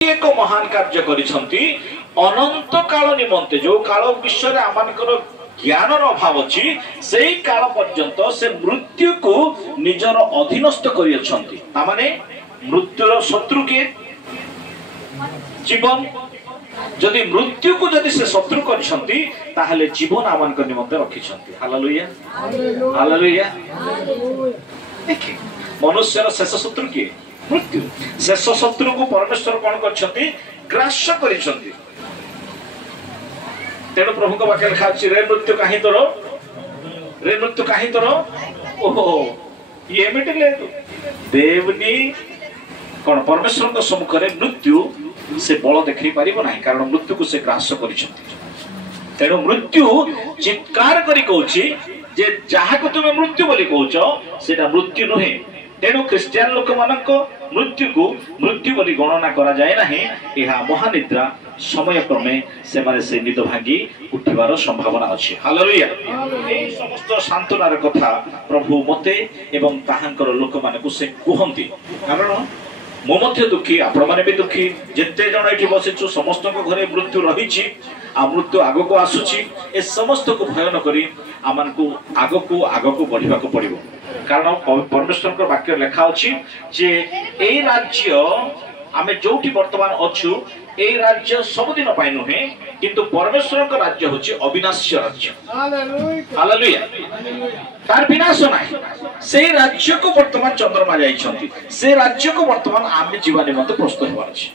एक महान कार्य करिसंती अनंत काल निमंते जो काल विश्व रे आमानकर ज्ञान अभाव अछि सेही काल पर्यंत से मृत्यु को निजर अधीनस्थ करियछंती तामाने मृत्युर शत्रु के जीवन जदि मृत्यु को जदि से शत्रु करिसंती ताहले जीवन आमानकर निमंते रखिसंती। Hallelujah hallelujah. देखि मनुष्यर शेष शत्रु के मृत्यु। शेष शत्रु को परमेश्वर कौन करछंती ग्राह्य करिसंती। तेणु प्रभु को वाक्य लिखा अछि रे मृत्यु काहे तोरो रे मृत्यु काहे तोरो ओहो ये मिटले देवनी कौन परमेश्वर को सम्मुख रे मृत्यु से बल देखै पारिबो नाही कारण मृत्यु को से ग्राह्य करिसंती। तेणु मृत्यु चित्कार करी कहूची जे जहा को तुमे मृत्यु बोली कहूचो सेटा मृत्यु नहे। तेणु ख्रिस्टियान लोक मानक मृत्यु को मृत्यु बोली गणना करा जाए नाही। एहा महानिद्रा समय क्रमे से माने से निद भांगी उठिबार संभावना अछि। हालेलुया। ए समस्त सांत्वनार कथा प्रभु मते एवं ताहांकर लोक मानकु से कहंती कारण मो मध्य दुखी आपण माने भी दुखी जेते जण एठी बसिछु समस्त को घरे मृत्यु रहिछि आ मृत्यु आगो को आसुछि ए समस्त को भय न करी आमान को आगो को बढ़िबा को पड़िबो कारण परमेश्वर को वाक्य लेखा अछि जे ए राज्य आमे जोठी वर्तमान अछु ए राज्य सब दिन पाइ नहे किंतु परमेश्वर को राज्य होछि अविनाशी राज्य। Hallelujah hallelujah. तार विनाश नाही से राज्य को वर्तमान चंद्रमा जाइछंती से राज्य को वर्तमान आमे जीवा निमंते प्रस्तुत होबार अछि।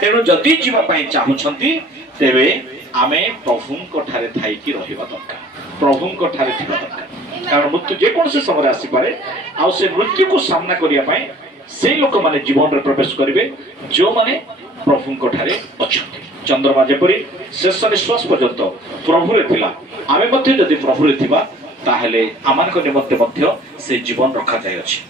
तेनु जदि जीवा पई चाहुछंती तेबे आमे प्रभु को ठारे थाई कि रहिबा दरकार प्रभु को ठारे थिबा दरकार कारण मृत्यु जे कोन से समय आसी पारे आ से मृत्यु को सामना करिया पई से लोक माने जीवन रे प्रवेश करिवे जो माने प्रभु को ठारे अछंती। चंद्रमा जेपरी शेष निश्वास पर्यंत प्रभु रे थिला आमे मध्ये जदि प्रभु रे थिबा ताहेले आमान को निमंते मध्ये से जीवन रखा जाय अछि।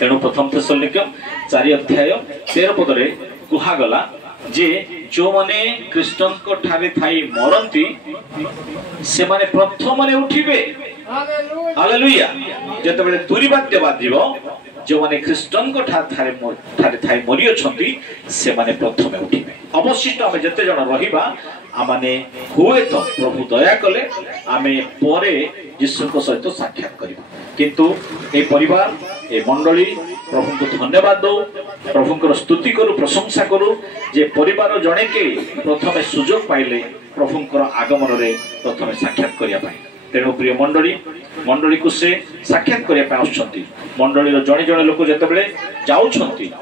तेणु प्रथम थेसलोनिके 4 अध्याय 13 पद रे कुहा गला जे जो माने क्रिस्टन को ठारे थाई मरंती से माने प्रथम माने उठिबे। हालेलुया। जते बेले तुरीबाद्य बाजिबो जो माने क्रिस्टन को ठारे थाई मरि अछंती से माने प्रथम उठिबे। अवशिष्ट आमे जते जण रहिबा आमाने होए तो प्रभु दया कले आमे परे यीशु को सहित साक्षात करिबा किंतु ए परिवार ए मंडली प्रभु को धन्यवाद दो प्रभु को स्तुति करू प्रशंसा करू जे परिवार जणे के प्रथमे सुजोग पाइले प्रभु को आगमन रे प्रथमे साक्षात करिया पाए। तेणु प्रिय मंडली को से साक्षात करिया पाए आछंती मंडली रो जणे जणे लोक जते बेले जाउछंती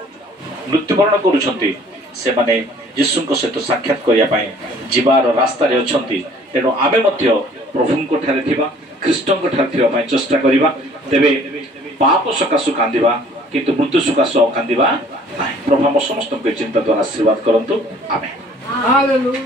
मृत्युवरण करूछंती से माने यीशु को सहित साक्षात करिया पाए जीवार रास्ता रे अछंती। तेणु आमे मध्य प्रभु को ठारे थिबा ख्रिस्टन को ठारे थिबा पाए चेष्टा करिबा तेबे पाप सकाशु कांदिबा किंतु मृत्यु सकाशु कांदिबा नाही। प्रभु हम समस्त चिंता द्वारा आशीर्वाद करंतु। आमेन। हालेलुया।